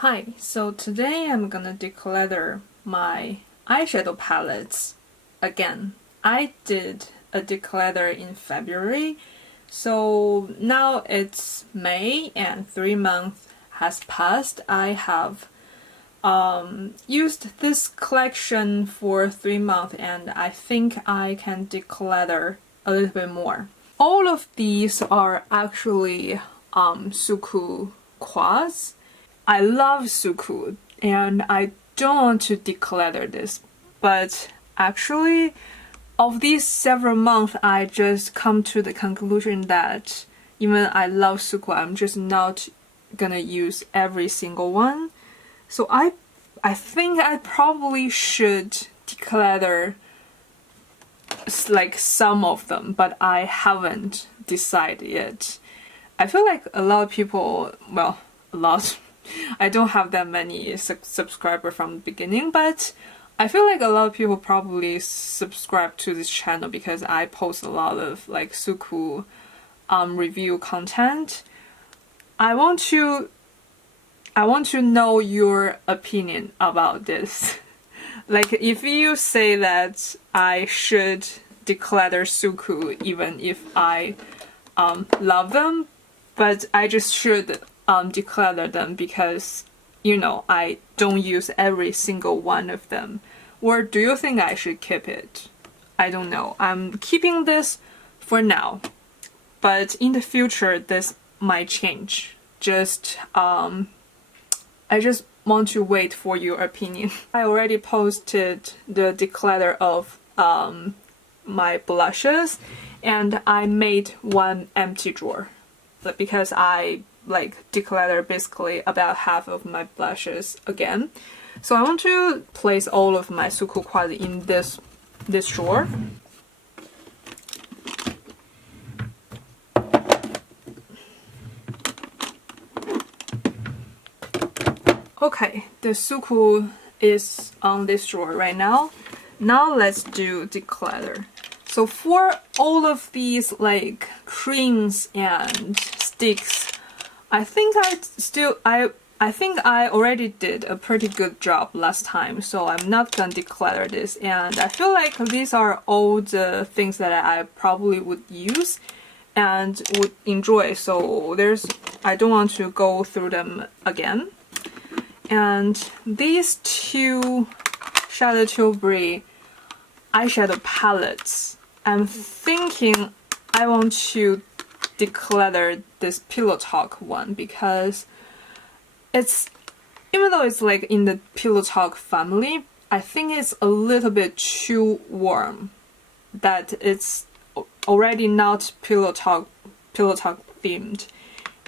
Hi, so today I'm gonna declutter my eyeshadow palettes again. I did a declutter in February, so now it's May and 3 months has passed. I have used this collection for 3 months and I think I can declutter a little bit more. All of these are actually SUQQU quads. I love SUQQU and I don't want to declutter this, but actually of these several months I just come to the conclusion that even I love SUQQU, I'm just not gonna use every single one. So I think I probably should declutter like some of them, but I haven't decided yet. I feel like a lot of people, well, a lot I don't have that many subscribers from the beginning, but I feel like a lot of people probably subscribe to this channel because I post a lot of like SUQQU review content. I want to know your opinion about this. Like if you say that I should declutter SUQQU even if I love them, but I just should declutter them because, you know, I don't use every single one of them. Or do you think I should keep it? I don't know. I'm keeping this for now, but in the future this might change. I just want to wait for your opinion. I already posted the declutter of my blushes and I made one empty drawer because I declutter basically about half of my blushes again. So I want to place all of my SUQQU quads in this drawer. Okay, the SUQQU is on this drawer right now. Now let's do declutter. So for all of these like creams and sticks, I think I already did a pretty good job last time, so I'm not gonna declutter this. And I feel like these are all the things that I probably would use and would enjoy, so I don't want to go through them again. And these two Charlotte Tilbury eyeshadow palettes, I'm thinking I want to declutter this Pillow Talk one because even though it's like in the Pillow Talk family, I think it's a little bit too warm, that it's already not Pillow Talk themed,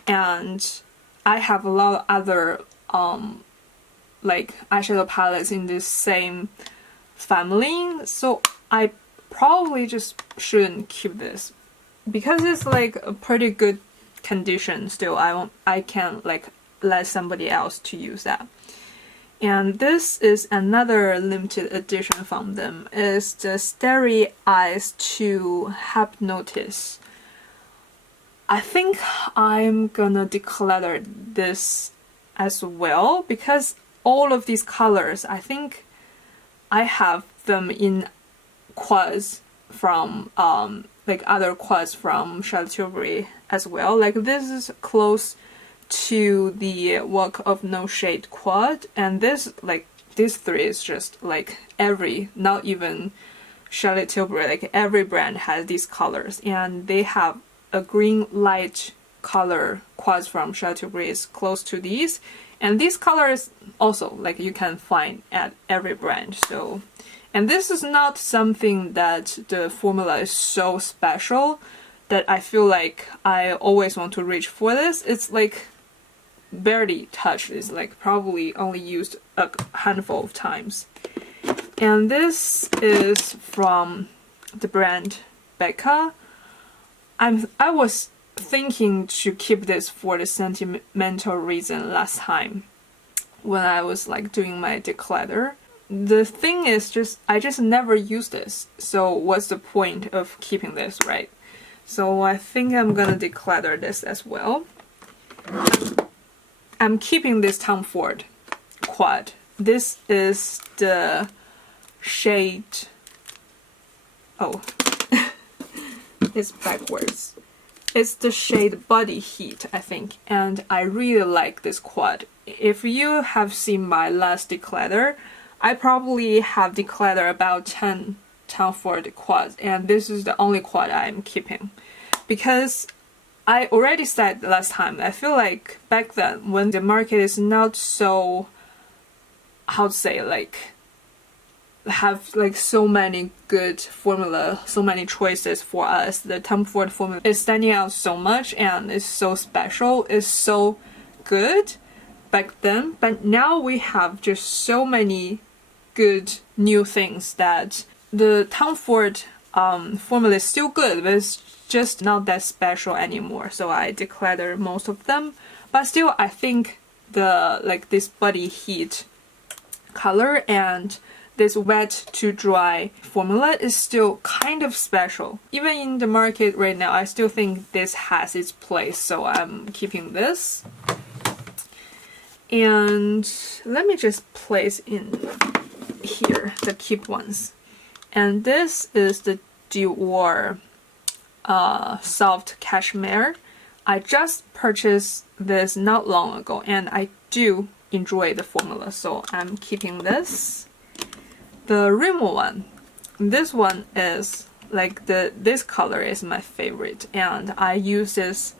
and I have a lot of other like eyeshadow palettes in this same family, so I probably just shouldn't keep this because it's like a pretty good condition still. I can't like let somebody else to use that. And this is another limited edition from them. It's the Starry Eyes to Hypnotize. I think I'm gonna declutter this as well because all of these colors, I think I have them in quads from like other quads from Charlotte Tilbury as well. Like this is close to the Walk of No Shade quad, and this like these three is just like not even Charlotte Tilbury, like every brand has these colors, and they have a green light color quads from Charlotte Tilbury is close to these, and these colors also like you can find at every brand. So, and this is not something that the formula is so special that I feel like I always want to reach for this. It's like barely touched. It's like probably only used a handful of times. And this is from the brand Becca. I was thinking to keep this for the sentimental reason last time when I was like doing my declutter. The thing is I just never use this, so what's the point of keeping this, right? So I think I'm gonna declutter this as well. I'm keeping this Tom Ford quad. This is the shade, oh, it's backwards. It's the shade Body Heat, I think, and I really like this quad. If you have seen my last declutter, I probably have decluttered about 10 Tom Ford quads, and this is the only quad I'm keeping. Because I already said last time, I feel like back then, when the market is not so, how to say, like, have like so many good formula, so many choices for us, the Tom Ford formula is standing out so much and it's so special, it's so good back then. But now we have just so many good new things that the Tom Ford formula is still good, but it's just not that special anymore. So I declutter most of them, but still I think the like this Body Heat color and this wet to dry formula is still kind of special. Even in the market right now, I still think this has its place, so I'm keeping this. And let me just place in here the keep ones. And this is the Dior soft cashmere. I just purchased this not long ago and I do enjoy the formula, so I'm keeping this. The Rimmel one, this one is like this color is my favorite and I use this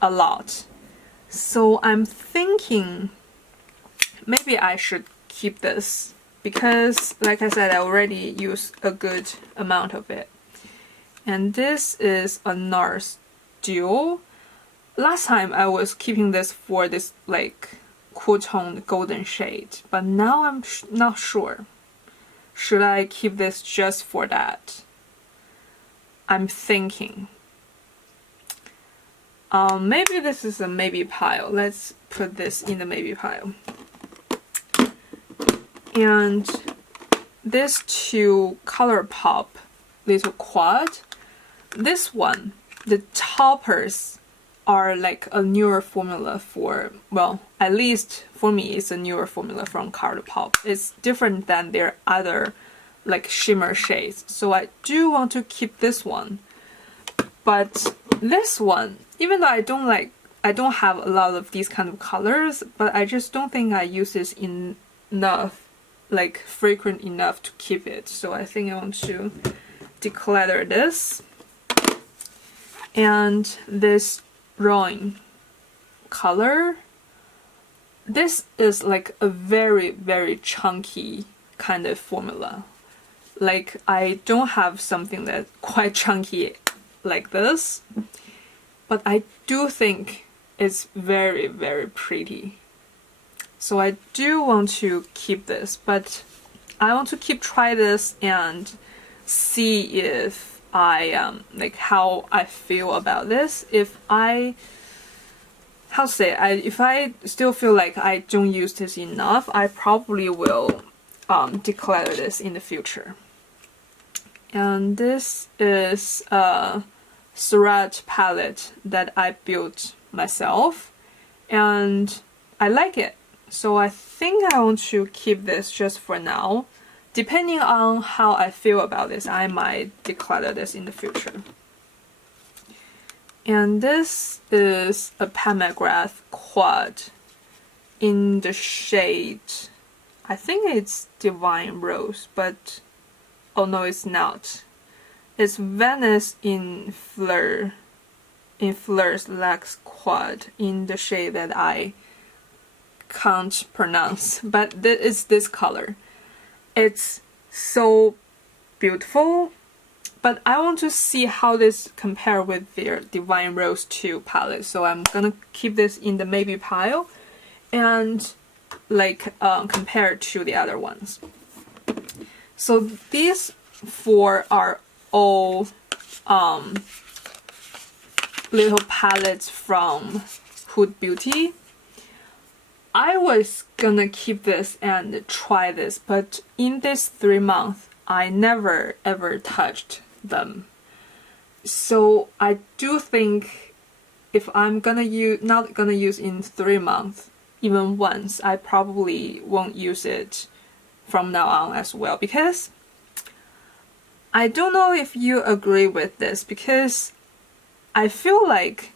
a lot. So I'm thinking maybe I should keep this because, like I said, I already use a good amount of it. And this is a NARS Duo. Last time I was keeping this for this like cool toned golden shade, but now I'm not sure. Should I keep this just for that? I'm thinking. Maybe this is a maybe pile. Let's put this in the maybe pile. And this two Colourpop little quad. This one, the toppers are like a newer formula for, well, at least for me, it's a newer formula from Colourpop. It's different than their other like shimmer shades. So I do want to keep this one. But this one, even though I don't have a lot of these kind of colors, but I just don't think I use this enough, like frequent enough to keep it. So I think I want to declutter this. And this Rowan color, this is like a very, very chunky kind of formula. Like I don't have something that's quite chunky like this, but I do think it's very, very pretty. So I do want to keep this, but I want to try this and see if like how I feel about this. If I still feel like I don't use this enough, I probably will declutter this in the future. And this is a Surat palette that I built myself and I like it. So I think I want to keep this just for now. Depending on how I feel about this, I might declutter this in the future. And this is a Pomegranate quad in the shade, I think it's Divine Rose, but oh no, it's not. It's Venice in Fleurs Lax quad in the shade that I can't pronounce, but it's this color. It's so beautiful, but I want to see how this compare with their Divine Rose 2 palette, so I'm gonna keep this in the maybe pile and like compare to the other ones. So these four are all little palettes from Huda Beauty. I was gonna keep this and try this, but in this 3 months, I never ever touched them. So I do think if I'm not gonna use in 3 months, even once, I probably won't use it from now on as well, because I don't know if you agree with this, because I feel like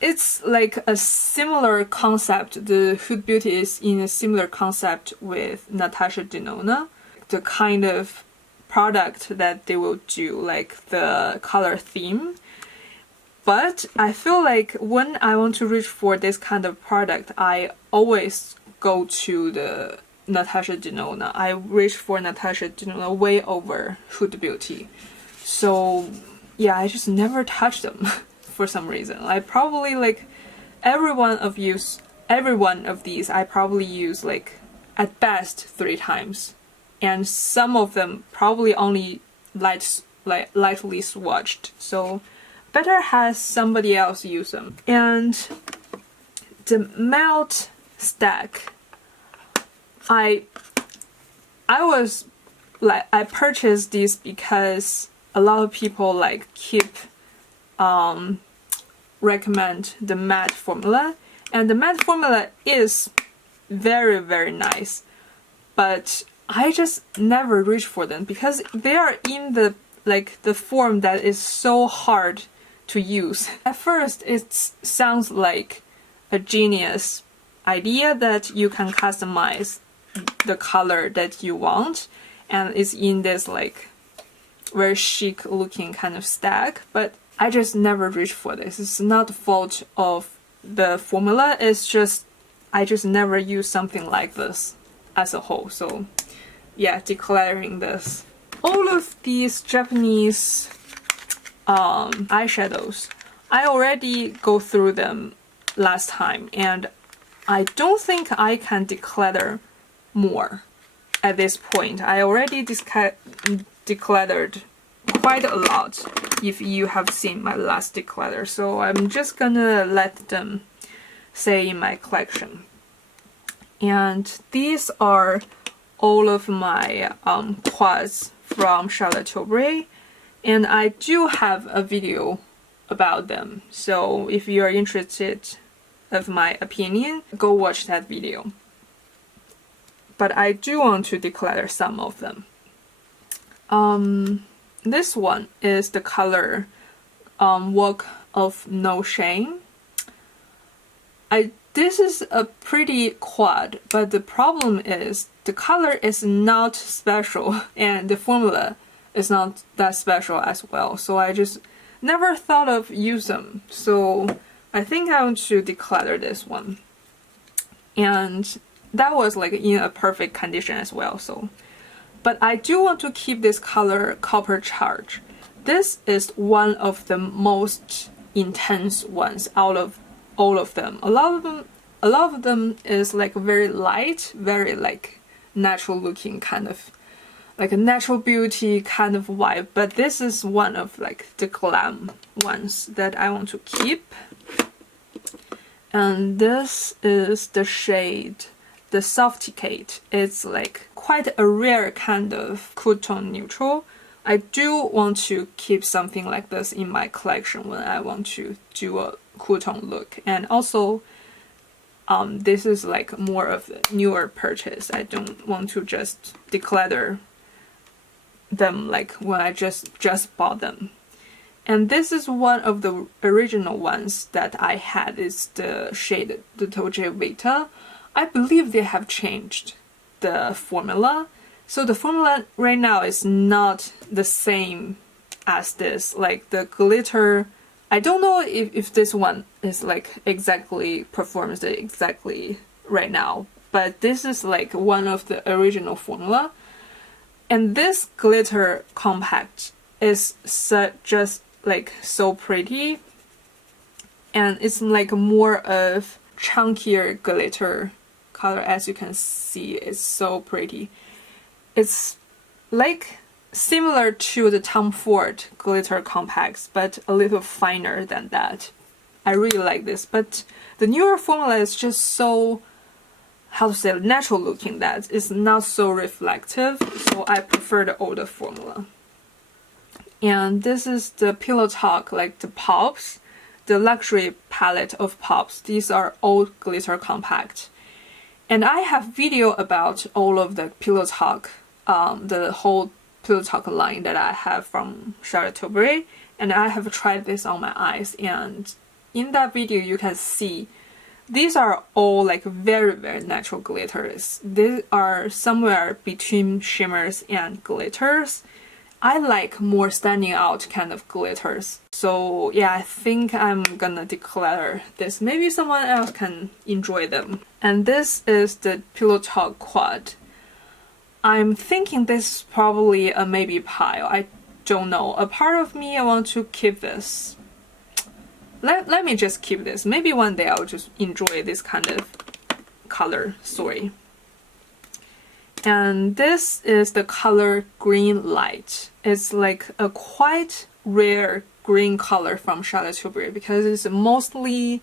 it's like a similar concept. The Huda Beauty is in a similar concept with Natasha Denona, the kind of product that they will do, like the color theme. But I feel like when I want to reach for this kind of product, I always go to the Natasha Denona. I reach for Natasha Denona way over Huda Beauty. So yeah, I just never touch them for some reason. I probably like every one of these I probably use like at best 3 times. And some of them probably only lightly swatched. So better has somebody else use them. And the melt stack, I purchased these because a lot of people like keep recommend the matte formula, and the matte formula is very, very nice, but I just never reach for them because they are in the form that is so hard to use. At first it sounds like a genius idea that you can customize the color that you want, and it's in this like very chic looking kind of stack, but I just never reach for this. It's not the fault of the formula, it's just I just never use something like this as a whole. So yeah, decluttering this. All of these Japanese eyeshadows, I already go through them last time, and I don't think I can declutter more at this point. I already decluttered quite a lot if you have seen my last declutter, so I'm just gonna let them stay in my collection. And these are all of my quads from Charlotte Tilbury, and I do have a video about them, so if you are interested of my opinion, go watch that video. But I do want to declutter some of them. This one is the color Walk of No Shame. This is a pretty quad, but the problem is the color is not special and the formula is not that special as well. So I just never thought of use them. So I think I want to declutter this one. And that was like in a perfect condition as well. So, but I do want to keep this color Copper Charge. This is one of the most intense ones out of all of them. A lot of them is like very light, very like natural looking, kind of like a natural beauty kind of vibe, but this is one of like the glam ones that I want to keep. And this is the shade, the Softicate. It's like quite a rare kind of cool tone neutral. I do want to keep something like this in my collection when I want to do a cool tone look. And also this is like more of a newer purchase. I don't want to just declutter them like when I just bought them. And this is one of the original ones that I had. Is the shade the Dolce Vita. I believe they have changed the formula, so the formula right now is not the same as this. Like the glitter, I don't know if this one is like exactly performs it exactly right now, but this is like one of the original formula. And this glitter compact is just like so pretty, and it's like more of chunkier glitter color. As you can see, it's so pretty. It's like similar to the Tom Ford glitter compacts, but a little finer than that. I really like this, but the newer formula is just so, how to say, natural looking, that it's not so reflective, so I prefer the older formula. And this is the Pillow Talk, like the Pops, the luxury palette of Pops. These are all glitter compact. And I have video about all of the Pillow Talk, the whole Pillow Talk line that I have from Charlotte Tilbury, and I have tried this on my eyes, and in that video you can see these are all like very natural glitters. These are somewhere between shimmers and glitters. I like more standing out kind of glitters. So yeah, I think I'm gonna declutter this. Maybe someone else can enjoy them. And this is the Pillow Talk Quad. I'm thinking this is probably a maybe pile. I don't know. A part of me, I want to keep this. Let me just keep this. Maybe one day I'll just enjoy this kind of color story. And this is the color Green Light. It's like a quite rare green color from Charlotte Tilbury because it's mostly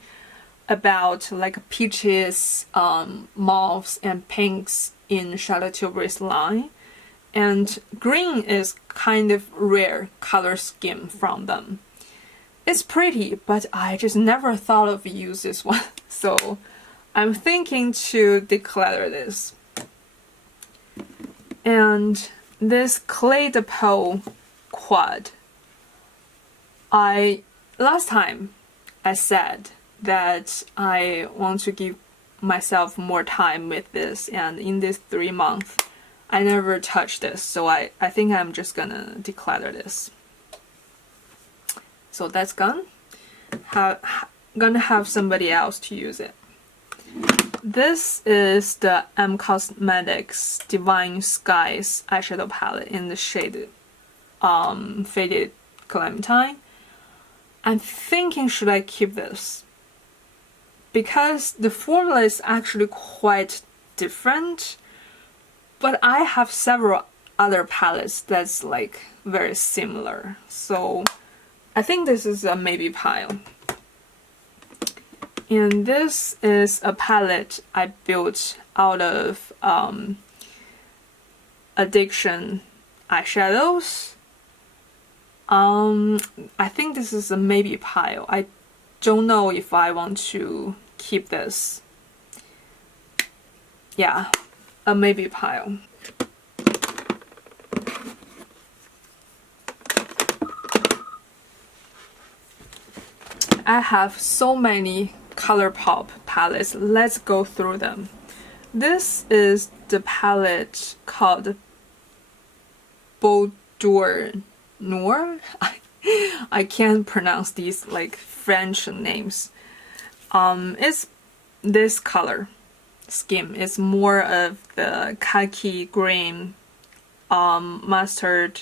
about like peaches, mauves, and pinks in Charlotte Tilbury's line. And green is kind of rare color scheme from them. It's pretty, but I just never thought of use this one. So I'm thinking to declutter this. And this Clay de Peau quad. Last time I said that I want to give myself more time with this, and in this 3 months I never touched this, so I think I'm just gonna declutter this. So that's gone. Gonna have somebody else to use it. This is the M Cosmetics Divine Skies eyeshadow palette in the shade Faded Clementine. I'm thinking, should I keep this? Because the formula is actually quite different, but I have several other palettes that's like very similar. So I think this is a maybe pile. And this is a palette I built out of Addiction eyeshadows. I think this is a maybe pile. I don't know if I want to keep this. Yeah, a maybe pile. I have so many Colourpop palettes. Let's go through them. This is the palette called Boudoir Noir. I can't pronounce these like French names. It's this color scheme. It's more of the khaki green, mustard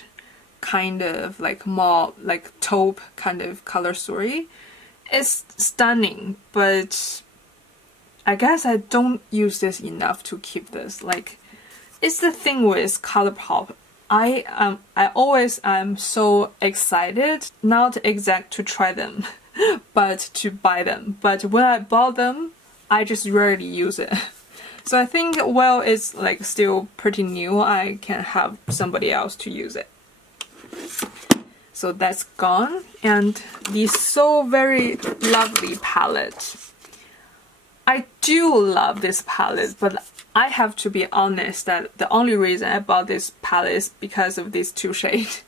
kind of like mauve, like taupe kind of color story. It's stunning, but I guess I don't use this enough to keep this. Like, it's the thing with Colourpop. I always am so excited, not exact to try them, but to buy them. But when I bought them, I just rarely use it. So I think, well, it's like still pretty new. I can have somebody else to use it. So that's gone. And the so very lovely palette. I do love this palette, but I have to be honest that the only reason I bought this palette is because of these two shades.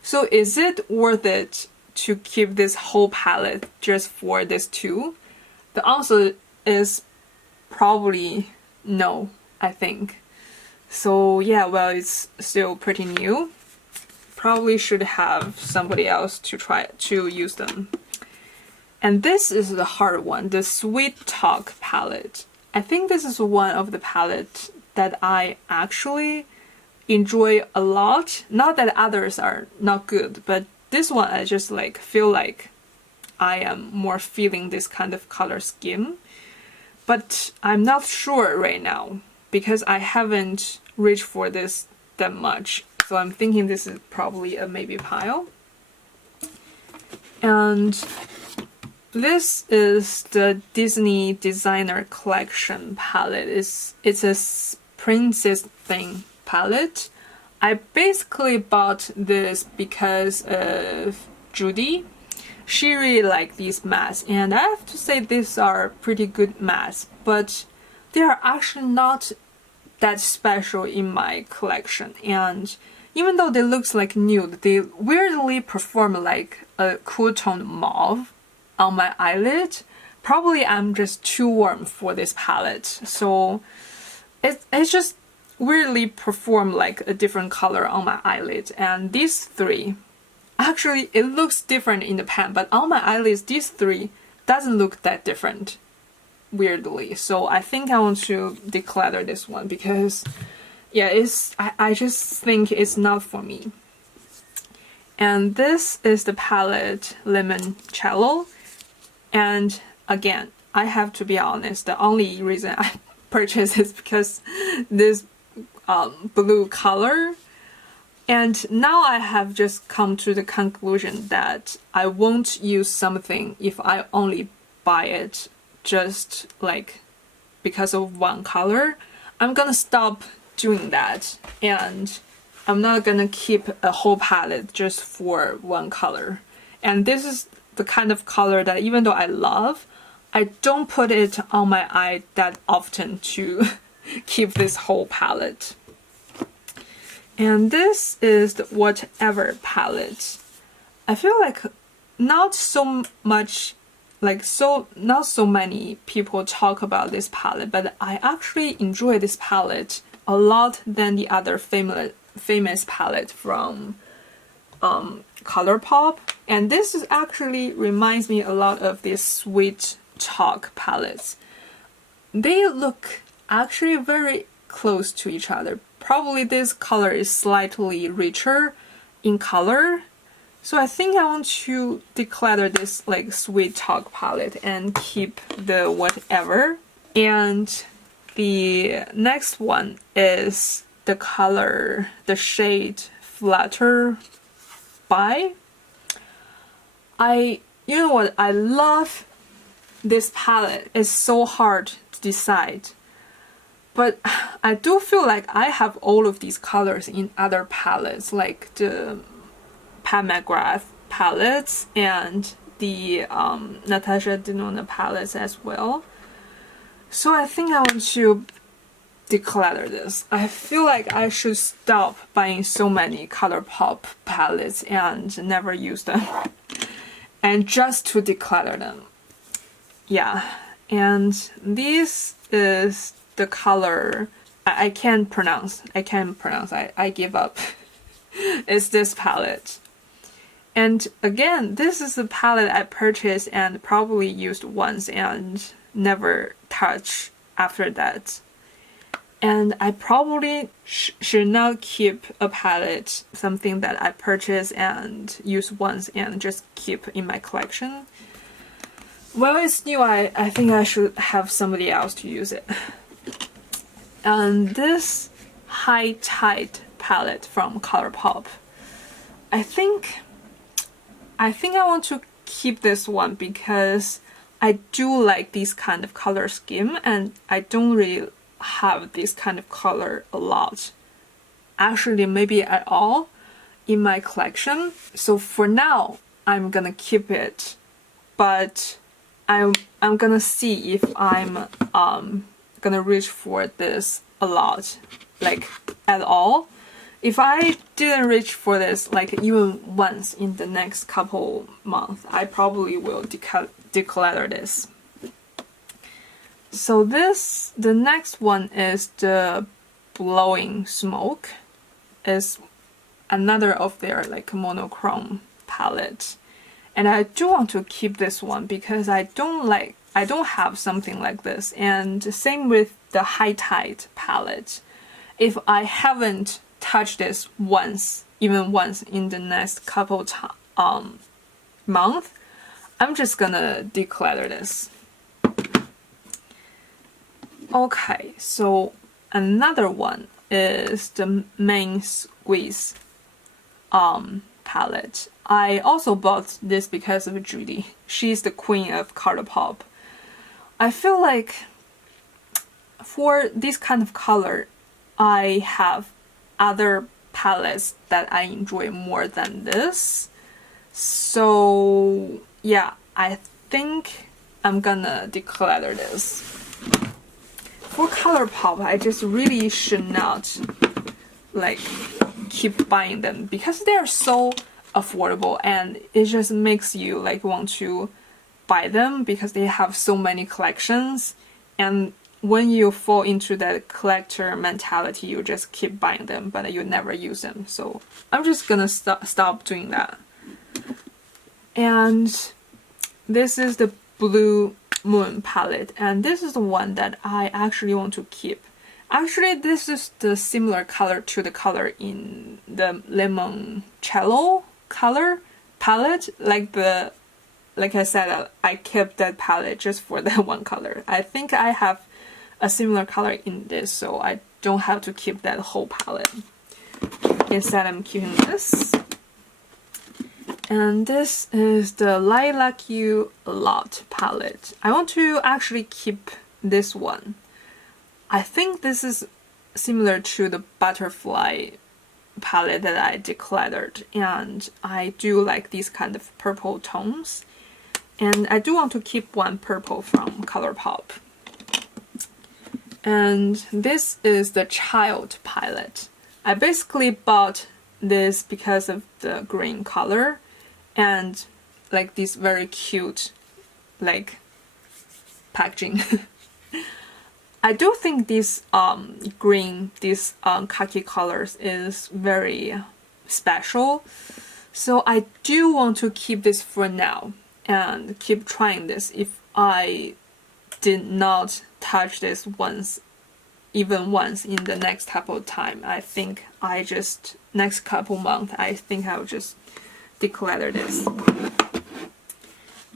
So is it worth it to keep this whole palette just for this two? The answer is probably no, I think. So yeah, well, it's still pretty new. Probably should have somebody else to try to use them. And this is the hard one, the Sweet Talk palette. I think this is one of the palettes that I actually enjoy a lot. Not that others are not good, but this one I just like feel like I am more feeling this kind of color scheme. But I'm not sure right now because I haven't reached for this that much. So I'm thinking this is probably a maybe pile. And this is the Disney Designer Collection palette. It's a princess thing palette. I basically bought this because of Judy. She really liked these masks, and I have to say these are pretty good masks, but they are actually not that special in my collection. And even though they look like nude, they weirdly perform like a cool toned mauve on my eyelid. Probably I'm just too warm for this palette, so it's just weirdly perform like a different color on my eyelid. And these three, actually it looks different in the pan, but on my eyelids these three doesn't look that different, weirdly. So I think I want to declutter this one because yeah, I just think it's not for me. And this is the palette Limoncello. And again, I have to be honest, the only reason I purchased is because this blue color. And now I have just come to the conclusion that I won't use something if I only buy it just like because of one color. I'm gonna stop doing that, and I'm not gonna keep a whole palette just for one color. And this is the kind of color that even though I love, I don't put it on my eye that often to keep this whole palette. And this is the Whatever palette. I feel like not so much, not so many people talk about this palette, but I actually enjoy this palette a lot than the other famous palette from Colourpop. And this is actually reminds me a lot of these Sweet Talk palettes. They look actually very close to each other. Probably this color is slightly richer in color. So I think I want to declutter this like Sweet Talk palette and keep the Whatever. And the next one is the shade Flutter by. You know what, I love this palette. It's so hard to decide. But I do feel like I have all of these colors in other palettes, like the Pat McGrath palettes and the Natasha Denona palettes as well. So I think I want to declutter this. I feel like I should stop buying so many Colourpop palettes and never use them. And just to declutter them. Yeah, and this is the color I can't pronounce. I give up. It's this palette. And again, this is the palette I purchased and probably used once and never touched after that. And I probably should not keep a palette, something that I purchased and use once and just keep in my collection. Well, it's new, I think I should have somebody else to use it. And this High Tide palette from Colourpop, I think I want to keep this one because I do like this kind of color scheme, and I don't really have this kind of color a lot, actually maybe at all, in my collection. So for now I'm gonna keep it, but I'm gonna see if I'm gonna reach for this a lot, like at all. If I didn't reach for this like even once in the next couple months, I probably will declutter this. So the next one is the Blowing Smoke. Is another of their like monochrome palette. And I do want to keep this one because I don't have something like this. And same with the High Tide palette. If I haven't touched this once, even once in the next couple months, I'm just gonna declutter this. Okay, so another one is the Main Squeeze palette. I also bought this because of Judy. She's the queen of Colourpop. I feel like for this kind of color, I have other palettes that I enjoy more than this. So yeah, I think I'm gonna declutter this. for Colourpop, I just really should not like keep buying them because they are so affordable, and it just makes you like want to buy them because they have so many collections. And when you fall into that collector mentality, you just keep buying them, but you never use them. So I'm just gonna stop doing that. And this is the Blue Moon palette, and this is the one that I actually want to keep. Actually, this is the similar color to the color in the Limoncello color palette. Like I said, I kept that palette just for that one color. I think I have a similar color in this, so I don't have to keep that whole palette. Instead, I'm keeping this. And this is the Lilac You a Lot palette. I want to actually keep this one. I think this is similar to the Butterfly palette that I decluttered, and I do like these kind of purple tones. And I do want to keep one purple from Colourpop. And this is the Child palette. I basically bought this because of the green color and like this very cute like packaging. I do think these green, these khaki colors is very special. So I do want to keep this for now and keep trying this. If I did not touch this even once in the next couple of time, I think next couple months, I think I'll just declutter this.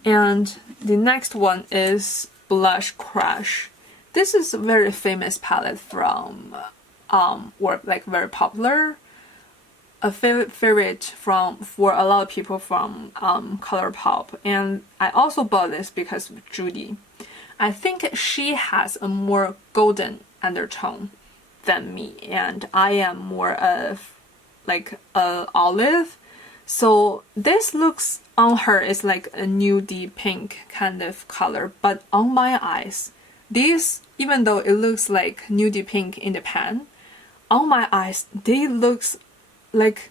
And the next one is Blush Crush. This is a very famous palette from, or like very popular, a favorite for a lot of people from Colourpop. And I also bought this because of Judy. I think she has a more golden undertone than me, and I am more of like olive. So this looks on her is like a nude pink kind of color, but on my eyes, these, even though it looks like nude pink in the pan, on my eyes they looks like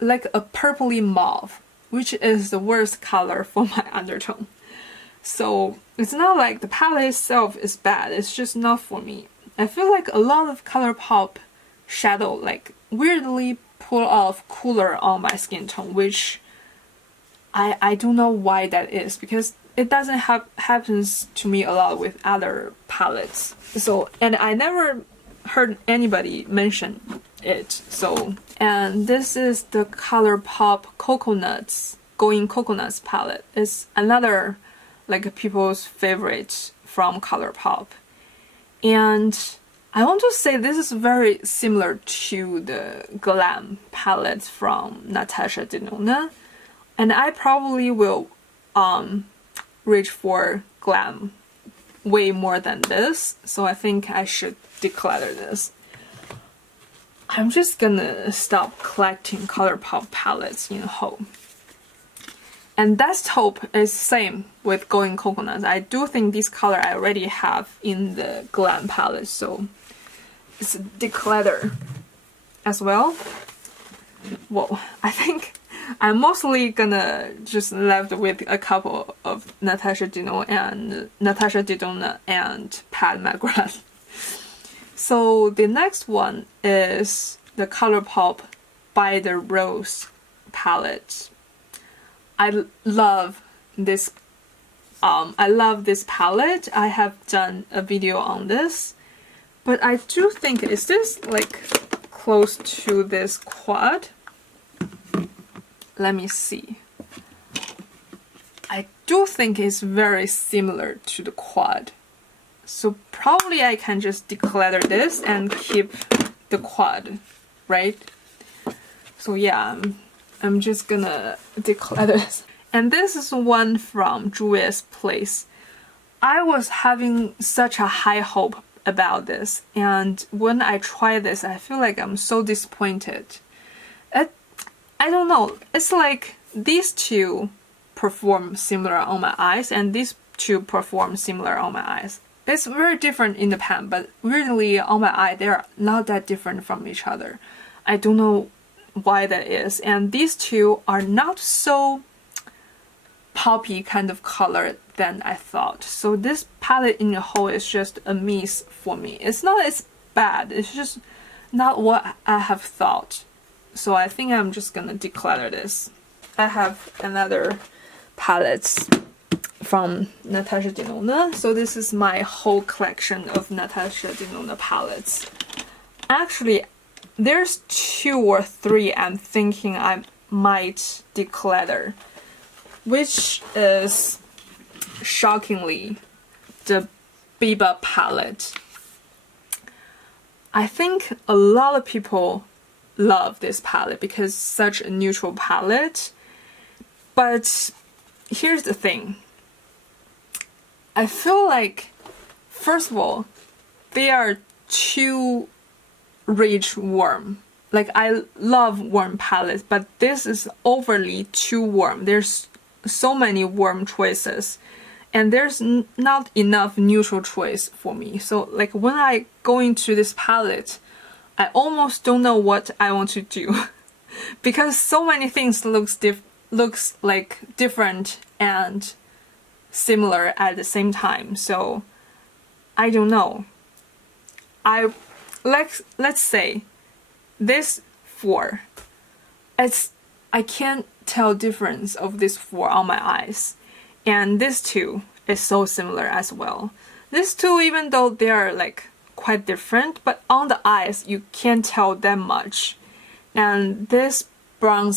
a purpley mauve, which is the worst color for my undertone. So it's not like the palette itself is bad, it's just not for me. I feel like a lot of Colourpop shadow like weirdly pull off cooler on my skin tone, which I don't know why that is, because it doesn't happens to me a lot with other palettes. So, and I never heard anybody mention it. So, and this is the Colourpop Going Coconuts palette. It's another like people's favorite from Colourpop. And I want to say this is very similar to the Glam palette from Natasha Denona, and I probably will reach for Glam way more than this, so I think I should declutter this. I'm just gonna stop collecting Colourpop palettes in whole. And that taupe is same with Going Coconuts. I do think this color I already have in the Glam palette, so it's declutter as well. Whoa, I think I'm mostly gonna just left with a couple of Natasha Denona and Pat McGrath. So the next one is the Colourpop by the Rose palette. I love this palette. I have done a video on this, but I do think, is this like close to this quad? Let me see. I do think it's very similar to the quad. So probably I can just declutter this and keep the quad, right? So yeah, I'm just gonna declutter this. And this is one from Julia's Place. I was having such a high hope about this, and when I try this, I feel like I'm so disappointed. I don't know, it's like these two perform similar on my eyes, and these two perform similar on my eyes. It's very different in the pan, but weirdly on my eye, they're not that different from each other. I don't know why that is. And these two are not so poppy kind of color than I thought. So this palette in the whole is just a miss for me. It's not as bad, it's just not what I have thought. So I think I'm just gonna declutter this. I have another palettes from Natasha Denona. So this is my whole collection of Natasha Denona palettes. Actually, there's 2 or 3 I'm thinking I might declutter, which is shockingly the Biba Palette. I think a lot of people love this palette because it's such a neutral palette. But here's the thing. I feel like, first of all, they are too rich warm. Like, I love warm palettes, but this is overly too warm. There's so many warm choices, and there's not enough neutral choice for me. So like when I go into this palette, I almost don't know what I want to do because so many things looks like different and similar at the same time. So I don't know. Let's say this 4, I can't tell difference of this 4 on my eyes, and this 2 is so similar as well. This 2, even though they are like quite different, but on the eyes you can't tell that much. And this brown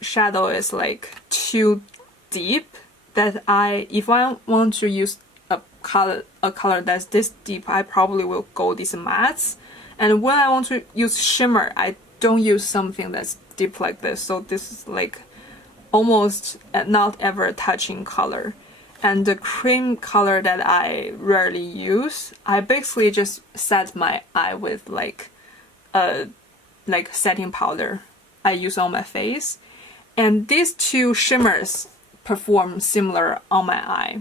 shadow is like too deep that if I want to use a color that's this deep, I probably will go these mattes. And when I want to use shimmer, I don't use something that's deep like this. So this is like almost not ever touching color. And the cream color that I rarely use, I basically just set my eye with like setting powder I use on my face. And these 2 shimmers perform similar on my eye.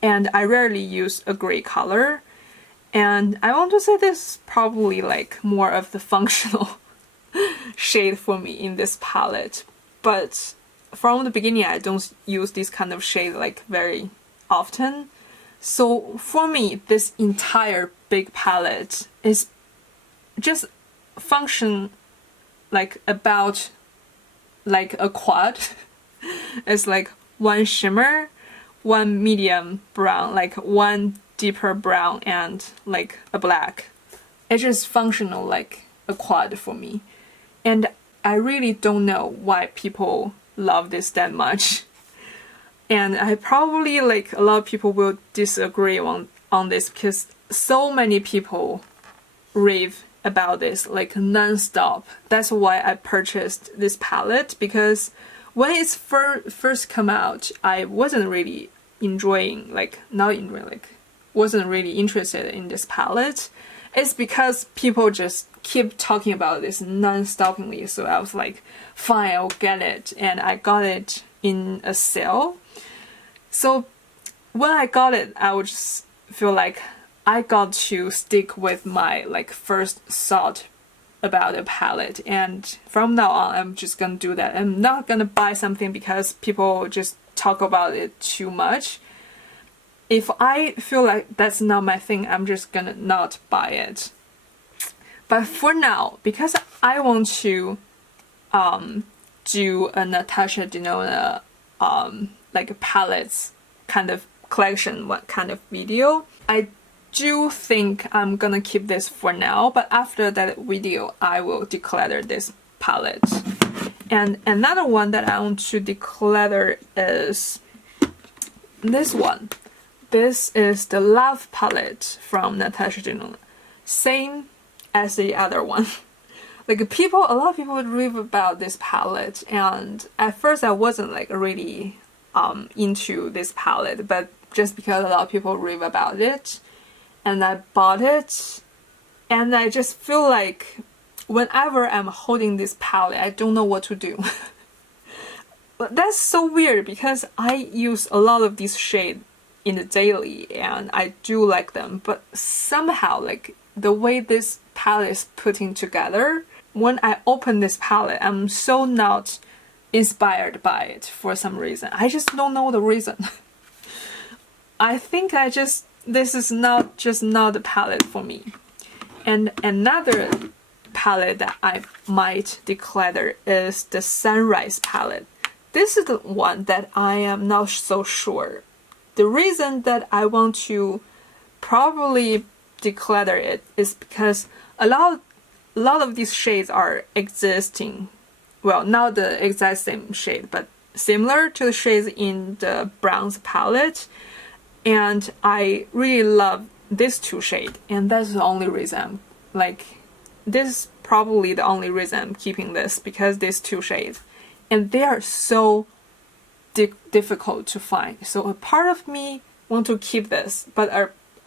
And I rarely use a gray color. And I want to say this is probably like more of the functional shade for me in this palette. But from the beginning, I don't use this kind of shade like very often. So for me, this entire big palette is just function like about like a quad. It's like 1 shimmer, 1 medium brown, like 1 deeper brown, and like a black. It's just functional like a quad for me. And I really don't know why people love this that much. And I probably, like, a lot of people will disagree on this because so many people rave about this like non-stop. That's why I purchased this palette, because when it's first come out, I wasn't really wasn't really interested in this palette. It's because people just keep talking about this non-stoppingly, so I was like, fine, I'll get it. And I got it in a sale. So when I got it, I would just feel like I got to stick with my like first thought about a palette, and from now on I'm just gonna do that. I'm not gonna buy something because people just talk about it too much. If I feel like that's not my thing, I'm just gonna not buy it. But for now, because I want to do a Natasha Denona like palettes kind of collection, what kind of video, I do think I'm gonna keep this for now, but after that video I will declutter this palette. And another one that I want to declutter is this one. This is the Love palette from Natasha Denona. Same as the other one. Like a lot of people rave about this palette, and at first I wasn't like really into this palette, but just because a lot of people rave about it, and I bought it, and I just feel like whenever I'm holding this palette, I don't know what to do. But that's so weird because I use a lot of these shades in the daily, and I do like them, but somehow like the way this palette is putting together, when I open this palette, I'm so not inspired by it for some reason. I just don't know the reason. I think this is not the palette for me. And another palette that I might declutter is the Sunrise palette. This is the one that I am not so sure. The reason that I want to probably declutter it is because a lot of these shades are existing. Well, not the exact same shade, but similar to the shades in the Browns palette. And I really love this two shades, and that's the only reason this is probably the only reason I'm keeping this, because these two shades, and they are so difficult to find. So a part of me want to keep this, but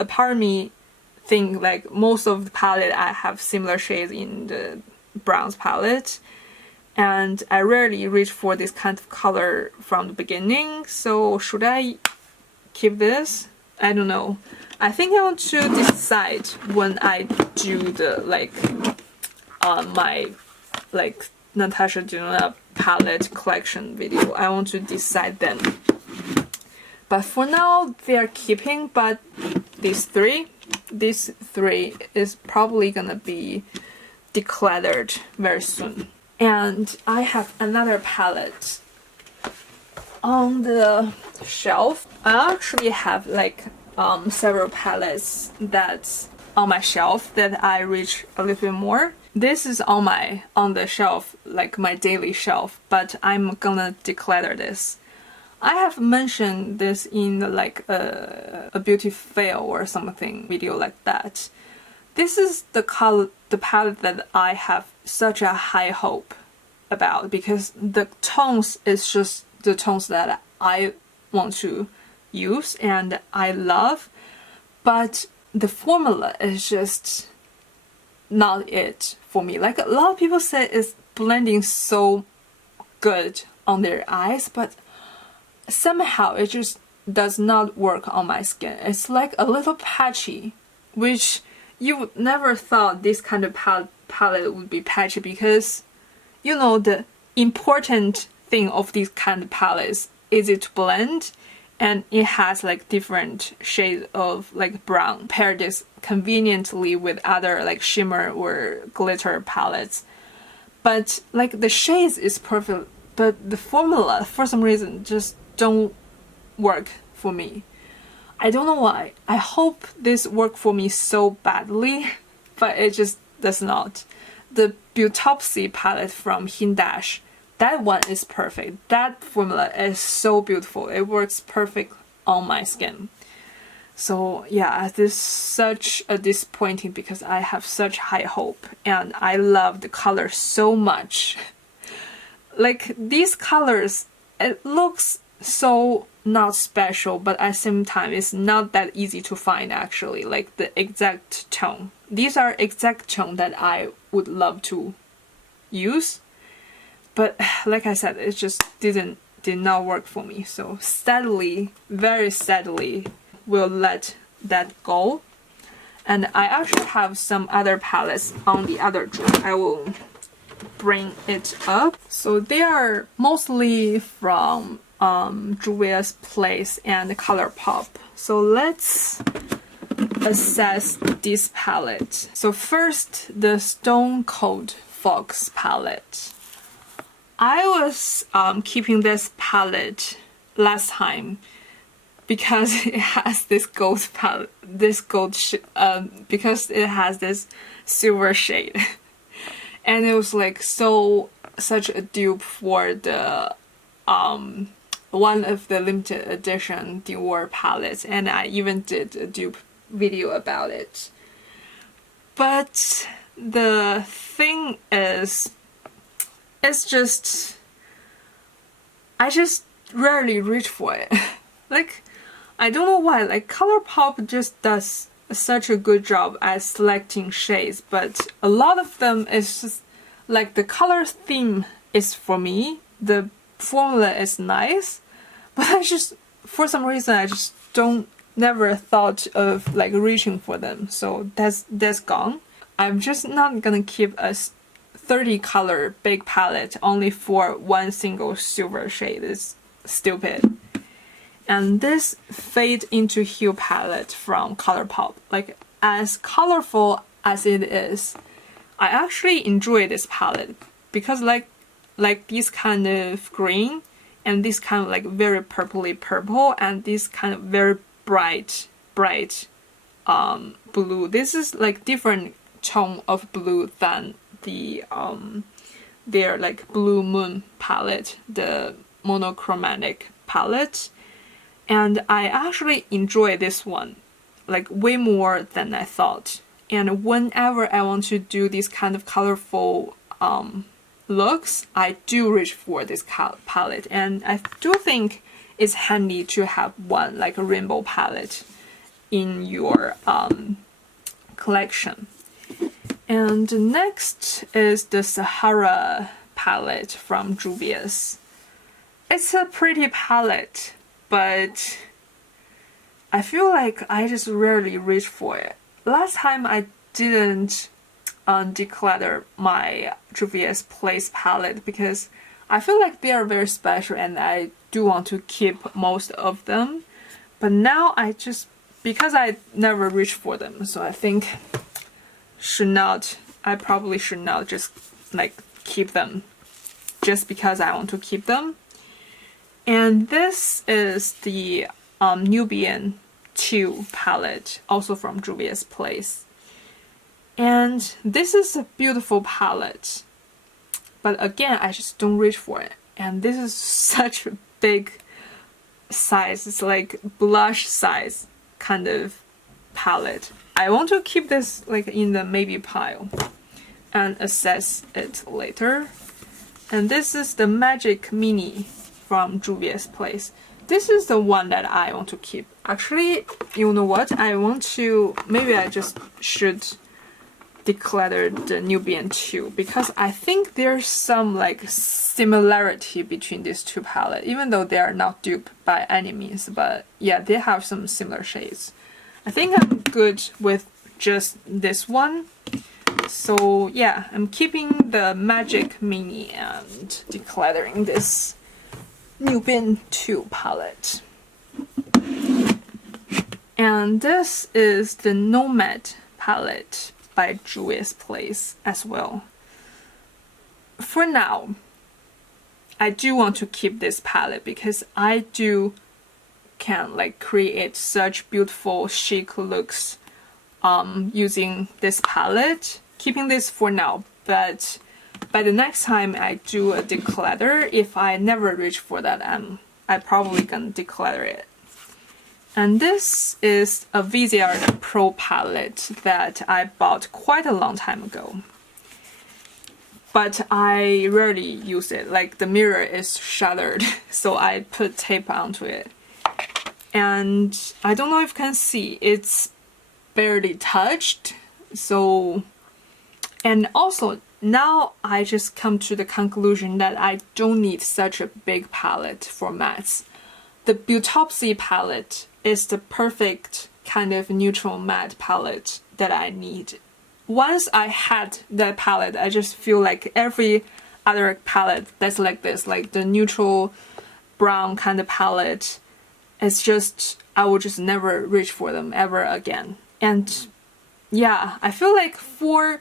a part of me think like most of the palette I have similar shades in the Browns palette, and I rarely reach for this kind of color from the beginning. So should I keep this? I don't know. I think I want to decide when I do the my Natasha Denona palette collection video. I want to decide then. But for now, they are keeping. But these three is probably gonna be decluttered very soon. And I have another palette on the shelf. I actually have several palettes that's on my shelf that I reach a little bit more. This is on the shelf, like my daily shelf, but I'm gonna declutter this. I have mentioned this in a beauty fail or something video like that. This is the palette that I have such a high hope about, because the tones is just the tones that I want to use and I love, but the formula is just not it for me. Like a lot of people say it's blending so good on their eyes, but somehow it just does not work on my skin. It's like a little patchy, which you would never thought this kind of palette would be patchy, because you know the important thing of these kind of palettes is it to blend, and it has different shades of brown. Pair this conveniently with other shimmer or glitter palettes, but the shades is perfect, but the formula for some reason just don't work for me. I don't know why. I hope this worked for me so badly, but it just does not. The Beautopsy palette from Hindash, that one is perfect. That formula is so beautiful. It works perfect on my skin. So yeah, this is such a disappointing, because I have such high hope and I love the color so much. These colors, it looks so not special, but at the same time it's not that easy to find actually, the exact tone. These are exact tone that I would love to use, but like I said, it just did not work for me. So sadly, very sadly, we'll let that go. And I actually have some other palettes on the other drawer. I will bring it up. So they are mostly from Juvia's Place and Colourpop. So let's assess this palette. So first, the Stone Cold Fox palette. I was keeping this palette last time because it has this gold palette, because it has this silver shade, and it was such a dupe for the one of the limited edition Dior palettes, and I even did a dupe video about it. But the thing is, I just rarely reach for it. I don't know why, Colourpop just does such a good job at selecting shades, but a lot of them is just the color theme is for me, the formula is nice, but for some reason I just don't never thought of like reaching for them, so that's gone. I'm just not gonna keep a 30 color big palette only for one single silver shade. It's stupid. And this Fade into Hue palette from Colourpop, like as colorful as it is, I actually enjoy this palette because like this kind of green and this kind of like very purpley purple and this kind of very bright blue. This is like different tone of blue than the their like Blue Moon palette, the monochromatic palette. And I actually enjoy this one like way more than I thought. And whenever I want to do these kind of colorful looks, I do reach for this palette. And I do think it's handy to have one like a rainbow palette in your collection. And next is the Sahara palette from Juvia's. It's a pretty palette, but I feel like I just rarely reach for it. Last time I didn't declutter my Juvia's Place palette because I feel like they are very special and I do want to keep most of them. But now because I never reach for them, so I think I probably should not just like keep them just because I want to keep them. And this is the Nubian 2 palette, also from Juvia's Place. And this is a beautiful palette, but again, I just don't reach for it. And this is such a big size, it's like blush size kind of palette. I want to keep this like in the maybe pile and assess it later. And this is the Magic Mini from Juvia's Place. This is the one that I want to keep. Actually, you know what? Maybe I just should declutter the Nubian 2 because I think there's some like similarity between these two palettes, even though they are not duped by any means, but yeah, they have some similar shades. I think I'm good with just this one. So yeah, I'm keeping the Magic Mini and decluttering this Nubian 2 palette. And this is the Nomad palette by Juvia's Place as well. For now, I do want to keep this palette because I can like create such beautiful chic looks using this palette. Keeping this for now, but by the next time I do a declutter, if I never reach for that, I probably gonna declutter it. And this is a Viseart Pro palette that I bought quite a long time ago. But I rarely use it, like the mirror is shattered, so I put tape onto it. And I don't know if you can see, it's barely touched, so... And also, now I just come to the conclusion that I don't need such a big palette for mattes. The Beautopsy palette is the perfect kind of neutral matte palette that I need. Once I had that palette, I just feel like every other palette that's like this, like the neutral brown kind of palette, it's just, I will just never reach for them ever again. And yeah, I feel like for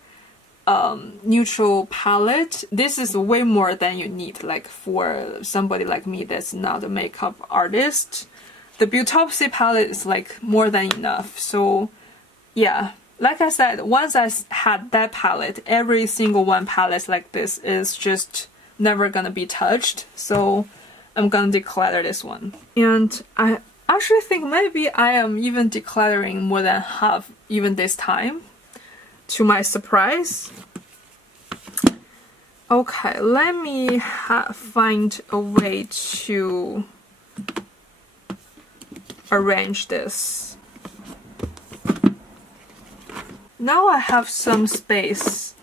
neutral palette, this is way more than you need. Like for somebody like me that's not a makeup artist, the Beautopsy palette is like more than enough. So yeah, like I said, once I had that palette, every single one palette like this is just never gonna be touched. So I'm gonna declutter this one. And I actually think maybe I am even decluttering more than half even this time, to my surprise. Okay, let me find a way to arrange this. Now I have some space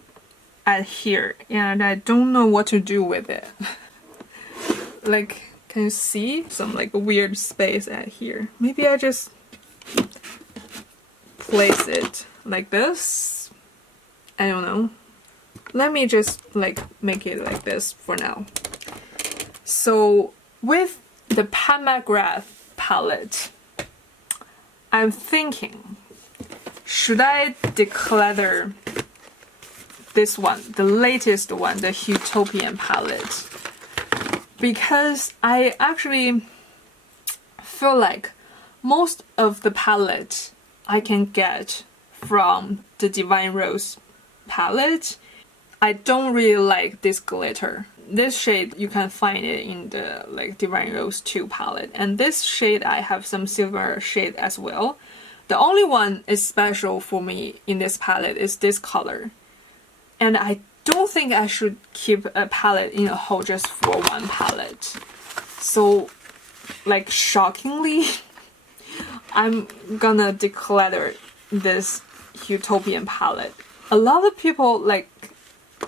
at here and I don't know what to do with it. Like, Can you see some like weird space at here? Maybe I just place it like this. I don't know. Let me just like make it like this for now. So with the Palette palette, I'm thinking, should I declutter this one, the latest one, the Utopian palette? Because I actually feel like most of the palette I can get from the Divine Rose palette. I don't really like this glitter. This shade, you can find it in the like Divine Rose 2 palette. And this shade, I have some silver shade as well. The only one is special for me in this palette is this color. And I don't think I should keep a palette in a whole just for one palette. So, like, shockingly, I'm gonna declutter this Utopian palette. A lot of people like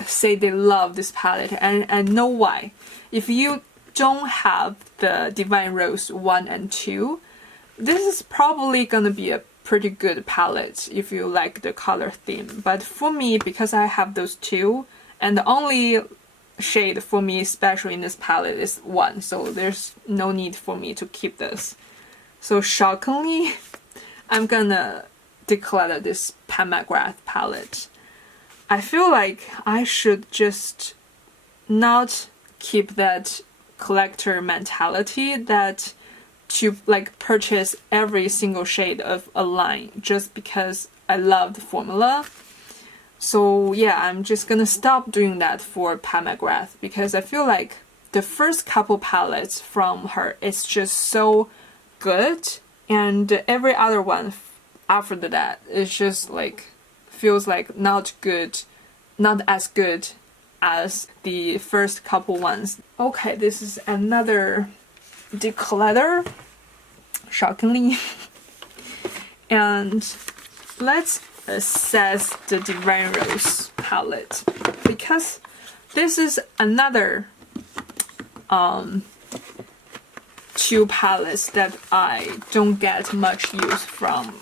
say they love this palette, and I know why. If you don't have the Divine Rose 1 and 2, this is probably gonna be a pretty good palette if you like the color theme. But for me, because I have those two, and the only shade for me special in this palette is 1, so there's no need for me to keep this. So shockingly, I'm gonna declutter this Palette palette. I feel like I should just not keep that collector mentality that to like purchase every single shade of a line just because I love the formula. So yeah, I'm just gonna stop doing that for Palette because I feel like the first couple palettes from her is just so good, and every other one after that is just like feels like not as good as the first couple ones. Okay, this is another declutter, shockingly. And let's assess the Divine Rose palette, because this is another two palettes that I don't get much use from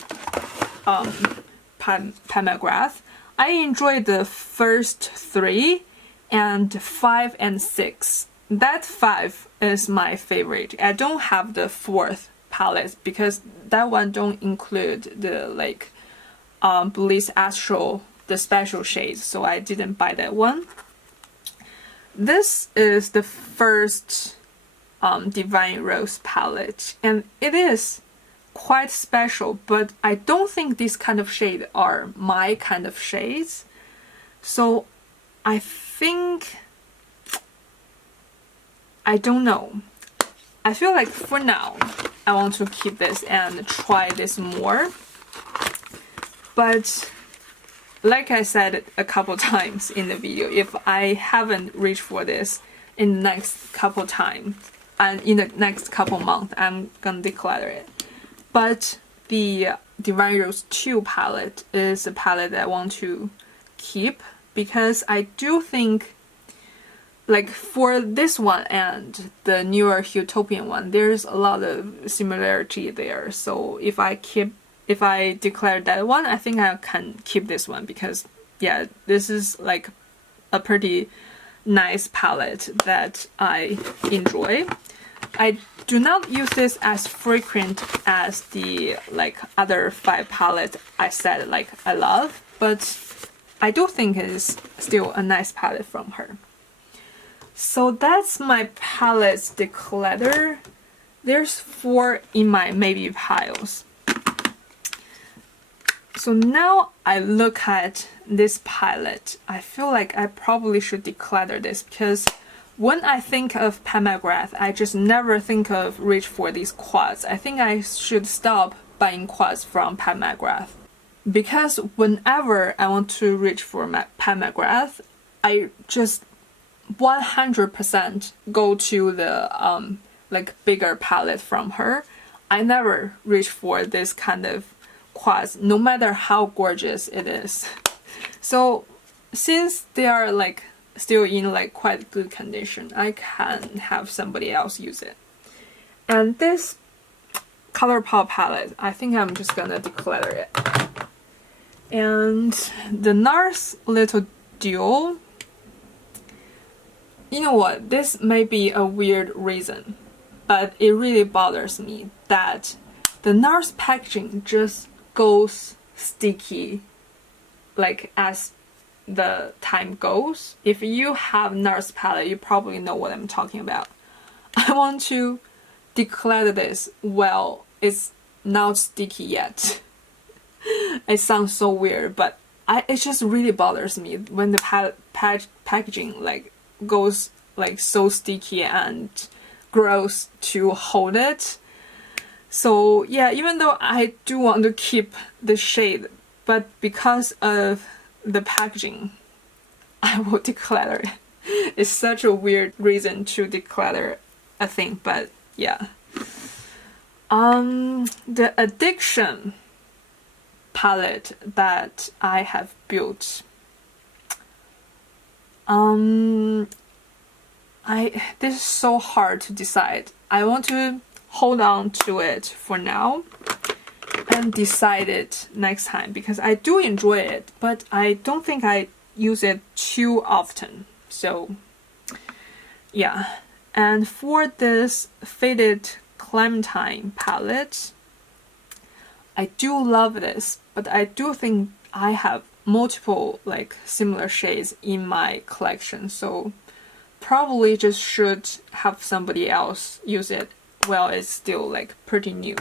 Palette. I enjoyed the first 3 and 5 and 6. That 5 is my favorite. I don't have the 4th palette because that one don't include the like Bliss Astral, the special shades, so I didn't buy that one. This is the first Divine Rose palette, and it is quite special, but I don't think these kind of shades are my kind of shades. So I think, I don't know. I feel like for now I want to keep this and try this more. But like I said a couple times in the video, if I haven't reached for this in the next couple times and in the next couple months, I'm gonna declutter it. But the Divine Rose 2 palette is a palette that I want to keep because I do think, like for this one and the newer Utopian one, there's a lot of similarity there. So if I declare that one, I think I can keep this one because yeah, this is like a pretty nice palette that I enjoy. I do not use this as frequent as the like other 5 palettes I said like I love, but I do think it is still a nice palette from her. So that's my palettes declutter. There's 4 in my maybe piles. So now I look at this palette, I feel like I probably should declutter this because when I think of Palette, I just never think of reach for these quads. I think I should stop buying quads from Palette because whenever I want to reach for my Palette, I just 100% go to the like bigger palette from her. I never reach for this kind of quads, no matter how gorgeous it is. So since they are like still in like quite good condition, I can have somebody else use it. And this Colourpop palette, I think I'm just gonna declutter it. And the NARS Little Duo, you know what, this may be a weird reason, but it really bothers me that the NARS packaging just goes sticky like as the time goes. If you have NARS palette, you probably know what I'm talking about. I want to declutter this while it's not sticky yet. It sounds so weird, but it just really bothers me when the packaging like goes like so sticky and gross to hold it. So yeah, even though I do want to keep the shade, but because of the packaging, I will declutter it. It's such a weird reason to declutter a thing, but yeah. The Addiction palette that I have built, this is so hard to decide. I want to hold on to it for now and decide it next time, because I do enjoy it, but I don't think I use it too often. So yeah. And for this Faded Clementine palette, I do love this, but I do think I have multiple like similar shades in my collection, so probably just should have somebody else use it while it's still like pretty new.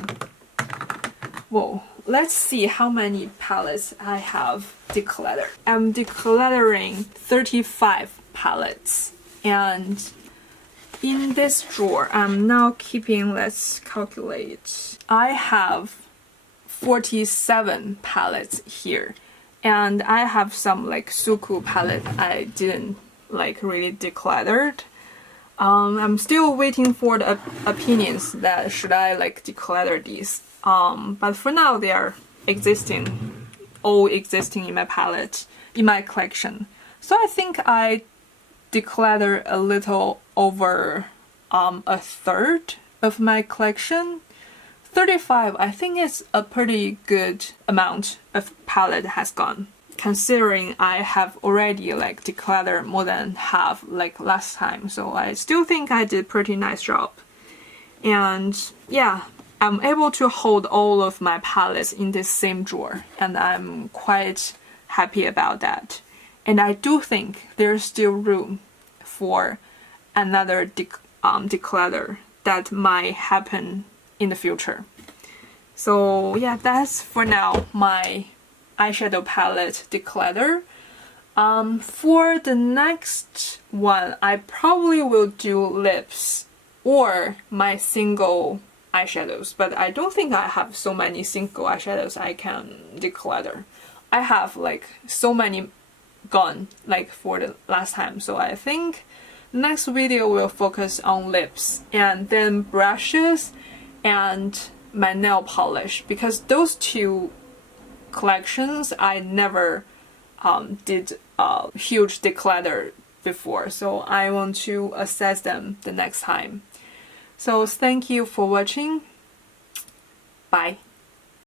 Whoa, let's see how many palettes I have decluttered. I'm decluttering 35 palettes, and in this drawer I'm now keeping, let's calculate, I have 47 palettes here, and I have some like SUQQU palette I didn't like really decluttered. I'm still waiting for the opinions that should I like declutter these. But for now they are all existing in my palette, in my collection. So I think I declutter a little over a third of my collection. 35, I think it's a pretty good amount of palette has gone, considering I have already like decluttered more than half like last time. So I still think I did a pretty nice job. And yeah, I'm able to hold all of my palettes in this same drawer, and I'm quite happy about that. And I do think there's still room for another declutter that might happen in the future. So yeah, that's for now my eyeshadow palette declutter. For the next one, I probably will do lips or my single eyeshadows, but I don't think I have so many single eyeshadows I can declutter. I have like so many gone like for the last time, so I think next video will focus on lips and then brushes and my nail polish, because those two collections I never did a huge declutter before, so I want to assess them the next time. So thank you for watching. Bye.